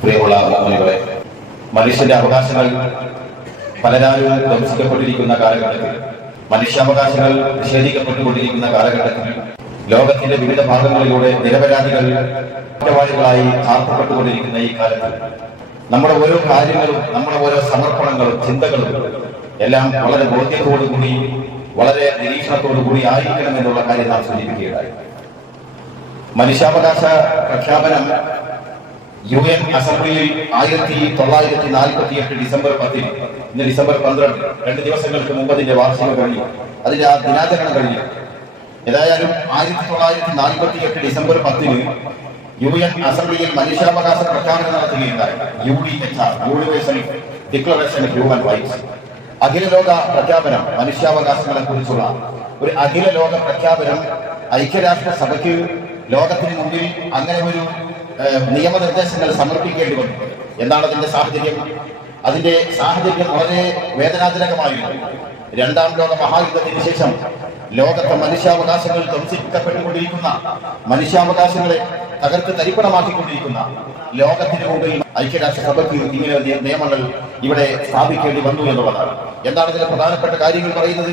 പ്രിയമുള്ള ബ്രാഹ്മണികളെ മനുഷ്യന്റെ അവകാശങ്ങൾ പലരാലും ധ്വംസിക്കപ്പെട്ടിരിക്കുന്ന കാലഘട്ടത്തിൽ മനുഷ്യാവകാശങ്ങൾ നിഷേധിക്കപ്പെട്ടുകൊണ്ടിരിക്കുന്ന കാലഘട്ടത്തിൽ ലോകത്തിന്റെ വിവിധ ഭാഗങ്ങളിലൂടെ നിരപരാധികൾ കുറ്റവാളികളായി ആർപ്പപ്പെട്ടുകൊണ്ടിരിക്കുന്ന ഈ കാലത്ത് നമ്മുടെ ഓരോ കാര്യങ്ങളും നമ്മുടെ ഓരോ സമർപ്പണങ്ങളും ചിന്തകളും എല്ലാം വളരെ ബോധ്യത്തോടുകൂടി വളരെ നിരീക്ഷണത്തോടു കൂടി ആയിരിക്കണം എന്നുള്ള കാര്യം നാം സൂചിപ്പിക്കുകയുണ്ടായി. മനുഷ്യാവകാശ പ്രഖ്യാപനം യു എൻ അസംബ്ലിയിൽ ആയിരത്തി തൊള്ളായിരത്തി നാൽപ്പത്തി എട്ട് ഡിസംബർ പത്തിന് ഇന്ന് ഡിസംബർ പന്ത്രണ്ട് രണ്ട് ദിവസങ്ങൾക്ക് മുമ്പ് അതിന്റെ വാർഷികം കഴിഞ്ഞു അതിന്റെ ആ ദിനാചരണം കഴിഞ്ഞു ഏതായാലും ആയിരത്തി തൊള്ളായിരത്തി നാൽപ്പത്തി എട്ട് ഡിസംബർ പത്തിന് യു എൻ അസംബ്ലിയിൽ മനുഷ്യാവകാശ പ്രഖ്യാപനം നടത്തുകയുണ്ടായി. U D H R universal declaration of human rights. അഖില ലോക പ്രഖ്യാപനം മനുഷ്യാവകാശങ്ങളെ കുറിച്ചുള്ള ഒരു അഖില ലോക പ്രഖ്യാപനം ഐക്യരാഷ്ട്ര സഭയ്ക്ക് ലോകത്തിന് മുമ്പിൽ അങ്ങനെ ഒരു നിയമനിർദ്ദേശങ്ങൾ സമർപ്പിക്കേണ്ടി വന്നു. എന്താണ് അതിന്റെ സാഹചര്യം? അതിന്റെ സാഹചര്യം വളരെ വേദനാജനകമായിരുന്നു. രണ്ടാം ലോക മഹായുദ്ധത്തിന് ശേഷം ലോകത്തെ മനുഷ്യാവകാശങ്ങൾ ധ്വംസിക്കപ്പെട്ടുകൊണ്ടിരിക്കുന്ന മനുഷ്യാവകാശങ്ങളെ തകർത്ത് തരിപ്പണമാക്കിക്കൊണ്ടിരിക്കുന്ന ലോകത്തിന് മുമ്പിൽ ഐക്യരാഷ്ട്രസഭയ്ക്ക് ഇങ്ങനെ നിയമങ്ങൾ ഇവിടെ സ്ഥാപിക്കേണ്ടി വന്നു എന്നുള്ളതാണ്. എന്താണ് ഇതിലെ പ്രധാനപ്പെട്ട കാര്യങ്ങൾ പറയുന്നത്?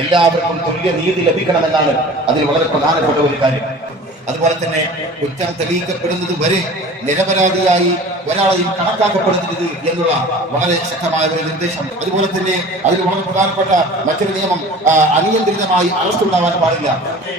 എല്ലാവർക്കും തുല്യ നീതി ലഭിക്കണമെന്നാണ് അതിൽ വളരെ പ്രധാനപ്പെട്ട ഒരു കാര്യം. അതുപോലെ തന്നെ കുറ്റം തെളിയിക്കപ്പെടുന്നത് വരെ നിരപരാധിയായി ഒരാളെയും കണക്കാക്കപ്പെടുന്നത് എന്നുള്ള വളരെ ശക്തമായ ഒരു നിർദ്ദേശം. അതുപോലെ തന്നെ അതിൽ വളരെ പ്രധാനപ്പെട്ട മറ്റൊരു നിയമം അനിയന്ത്രിതമായി അറസ്റ്റ് ഉണ്ടാവാൻ പാടില്ല.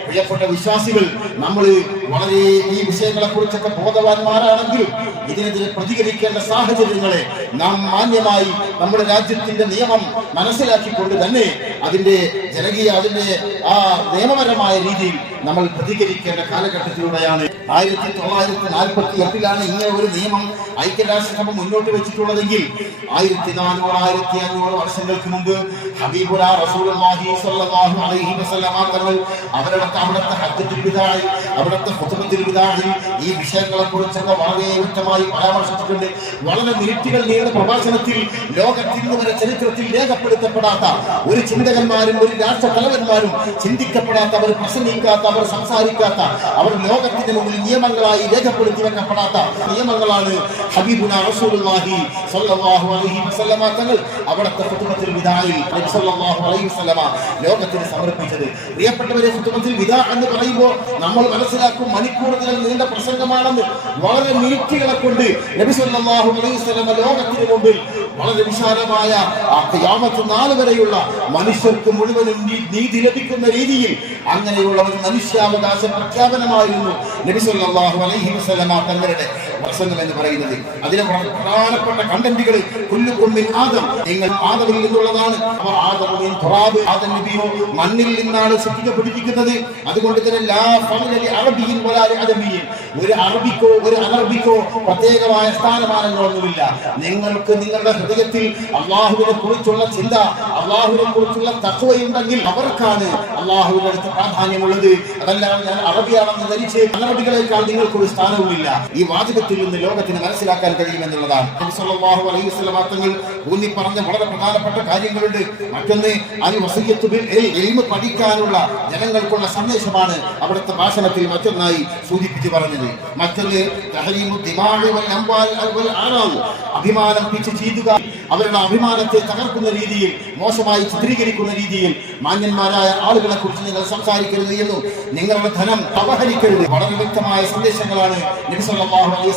പ്രിയപ്പെട്ട വിശ്വാസികൾ നമ്മൾ വളരെ ഈ വിഷയങ്ങളെ കുറിച്ചൊക്കെ ബോധവാന്മാരാണെങ്കിലും ഇതിനെതിരെ പ്രതികരിക്കേണ്ട സാഹചര്യങ്ങളെ നാം മാന്യമായി നമ്മുടെ രാജ്യത്തിന്റെ നിയമം മനസ്സിലാക്കിക്കൊണ്ട് തന്നെ അതിന്റെ ജനകീയ അതിന്റെ ആ നിയമപരമായ രീതിയിൽ നമ്മൾ പ്രതികരിക്കേണ്ട കാലഘട്ടത്തിലൂടെയാണ്. ആയിരത്തി തൊള്ളായിരത്തി നാൽപ്പത്തി എട്ടിലാണ് ഇങ്ങനെ ഒരു നിയമം ഐക്യരാഷ്ട്രസഭ മുന്നോട്ട് വെച്ചിട്ടുള്ളതെങ്കിൽ ആയിരത്തി നാനൂറ് ആയിരത്തി അഞ്ഞൂറ് വർഷങ്ങൾക്ക് മുമ്പ് ഹബീബുല റസൂലുള്ളാഹി സ്വല്ലല്ലാഹു അലൈഹി വസല്ലമ തങ്ങൾ അവരുടെ അവിടുത്തെ ഹജ്ജത്തുൽ വിദാഇ അവിടുത്തെ ഖുതുബത്തുൽ വിദാഇ ഈ വിഷയങ്ങളെ കുറിച്ചൊക്കെ വളരെ വ്യക്തമായി പരാമർശിച്ചിട്ടുണ്ട്. വളരെ മിനിറ്റുകൾ നീണ്ട പ്രഭാഷണത്തിൽ ലോകത്തിന് വരെ ചരിത്രത്തിൽ രേഖപ്പെടുത്തപ്പെടാത്ത ഒരു ചിന്തകന്മാരും ഒരു രാഷ്ട്ര തലവന്മാരും ചിന്തിക്കപ്പെടാത്ത അവർ പ്രസംഗിക്കാത്ത അവർ സംസാരിക്കാത്ത അവർ ലോകത്തിന്റെ മുമ്പിൽ നിയമങ്ങളായി രേഖപ്പെടുത്തി വെക്കപ്പെടാത്ത നിയമങ്ങളാണ് ഹബീബുന റസൂലുള്ളാഹി സ്വല്ലല്ലാഹു അലൈഹി വസല്ലമ തങ്ങൾ അവിടുത്തെ നബി സ്വല്ലല്ലാഹു അലൈഹി വസല്ലമ ലോകത്തിന് സമർപ്പിച്ചത്. പ്രിയപ്പെട്ടവരെ ഖുതുബത്തുൽ വിദാ എന്ന് പറയുമ്പോൾ നമ്മൾ മനസ്സിലാക്കും മണിക്കൂറുകൾ നീണ്ട പ്രസംഗമാണെന്ന് വളരെ മിനിറ്റുകളെ കൊണ്ട് നബി സല്ലല്ലാഹു അലൈഹി വസല്ലമ ലോകത്തിന് മുമ്പിൽ വളരെ വിശാലമായ ആ ഖിയാമത്ത് നാൾ വരെയുള്ള മനുഷ്യർക്ക് മുഴുവനും നീതി ലഭിക്കുന്ന രീതിയിൽ അങ്ങനെയുള്ള ഒരു മനുഷ്യാവകാശ പ്രഖ്യാപനമായിരുന്നു. നബി സല്ലല്ലാഹു അലൈഹി വസല്ലമ തങ്ങളുടെ പ്രസംഗം എന്ന് പറയുന്നത്. അതിലെ പ്രധാനപ്പെട്ട കണ്ടന്റുകൾ കുല്ലു മിൻ ആദം. നിങ്ങൾ ആദമിൽ നിന്നുള്ളതാണ്. അവർ ആദമിൻ തുറാബ് ആദം നബിയോ മണ്ണിൽ നിന്നാണ് സൃഷ്ടിക്കപ്പെട്ടിരിക്കുന്നത്. അതുകൊണ്ട് തന്നെ ലാ ഫമിലി അറബിയിൻ വലാ അദമിയിൻ. ഒരു അറബിക്കോ ഒരു അനർബിക്കോ പ്രത്യേകമായ സ്ഥാനമാനങ്ങളൊന്നുമില്ല. നിങ്ങൾക്ക് നിങ്ങളുടെ ഹൃദയത്തിൽ അള്ളാഹുവിനെ കുറിച്ചുള്ള ചിന്ത അള്ളാഹുവിനെ കുറിച്ചുള്ള തത്വയുണ്ടെങ്കിൽ അവർക്കാണ് അള്ളാഹുവിന്റെ അടുത്ത് പ്രാധാന്യമുള്ളത്. അതല്ലാതെ ഞാൻ അറബിയാണെന്ന് ധരിച്ച് അനറബികളെക്കാൾ നിങ്ങൾക്കൊരു സ്ഥാനവുമില്ല. ഈ വാചകത്തിൽ നിന്ന് ലോകത്തിന് മനസ്സിലാക്കാൻ കഴിയുമെന്നുള്ളതാണ്. തങ്ങൾ ഊന്നി പറഞ്ഞ വളരെ പ്രധാനപ്പെട്ട കാര്യങ്ങളുണ്ട്. മറ്റൊന്ന് അൽ വസയ്യത്തു ബിൽ ഇൽം. ഇൽമ് പഠിക്കാനുള്ള ജനങ്ങൾക്കുള്ള സന്ദേശമാണ് അവിടുത്തെ ഭാഷണത്തിൽ മറ്റൊന്നായി സൂചിപ്പിച്ചു പറഞ്ഞത്. മറ്റൊന്ന്. അഭിമാനം പിച്ച് ചെയ്തുക അവരുടെ അഭിമാനത്തെ തകർക്കുന്ന രീതിയിൽ മോശമായി ചിത്രീകരിക്കുന്ന രീതിയിൽ മാന്യന്മാരായ ആളുകളെ കുറിച്ച് നിങ്ങൾ സംസാരിക്കരുത് എന്നും നിങ്ങളുടെ ധനം അപഹരിക്കരുത്. വളരെ വ്യക്തമായ സന്ദേശങ്ങളാണ് നബി സല്ലല്ലാഹു അലൈഹി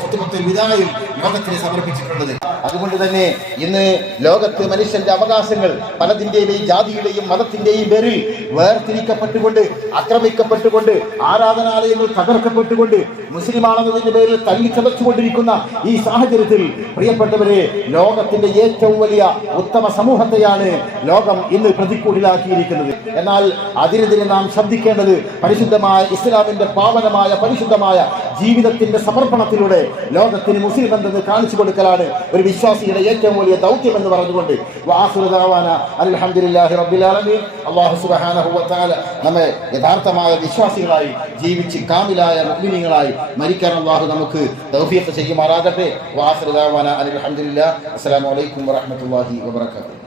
ഖുതുബത്തുൽ വിദായിൽ ലോകത്തിന് സമർപ്പിച്ചിട്ടുള്ളത്. അതുകൊണ്ട് തന്നെ ഇന്ന് ലോകത്ത് മനുഷ്യന്റെ അവകാശങ്ങൾ പലതിന്റെയും ജാതിയുടെയും മതത്തിന്റെയും പേരിൽ വേർതിരിക്കപ്പെട്ടുകൊണ്ട് ആക്രമിക്കപ്പെട്ടുകൊണ്ട് ആരാധനാലയങ്ങൾ തകർക്കപ്പെട്ടുകൊണ്ട് മുസ്ലിമാണെന്നതിന്റെ പേരിൽ തല്ലിച്ചതച്ചുകൊണ്ടിരിക്കുന്ന ഈ സാഹചര്യത്തിൽ പ്രിയപ്പെട്ടവരെ ലോകത്തിന്റെ ഏറ്റവും വലിയ ഉത്തമ സമൂഹത്തെയാണ് ലോകം ഇന്ന് പ്രതിക്കൂടിലാക്കിയിരിക്കുന്നത് എന്നാൽ അതിനെതിരെ നാം ശ്രദ്ധിക്കേണ്ടത് പരിശുദ്ധമായ ഇസ്ലാമിന്റെ പാവനമായ പരിശുദ്ധമായ ജീവിതത്തിന്റെ സമർപ്പണത്തിലൂടെ ലോകത്തിന് മുസ്ലിം എന്തെന്ന് കാണിച്ചു കൊടുക്കലാണ് ഒരു വിശ്വാസിയുടെ ഏറ്റവും വലിയ ദൗത്യം എന്ന് പറഞ്ഞുകൊണ്ട് നമ്മെ യഥാർത്ഥമായ വിശ്വാസികളായി ജീവിച്ച് കാമിലായ മുഅ്മിനീങ്ങളായി മരിക്കാൻ അള്ളാഹു നമുക്ക് തൗഫീഖ് ചെയ്യുമാറാകട്ടെ. വാസുദാവാന അൽഹംദുലില്ലാഹി. അസ്സലാമു അലൈക്കും വറഹ്മത്തുള്ളാഹി വബറകാതുഹു.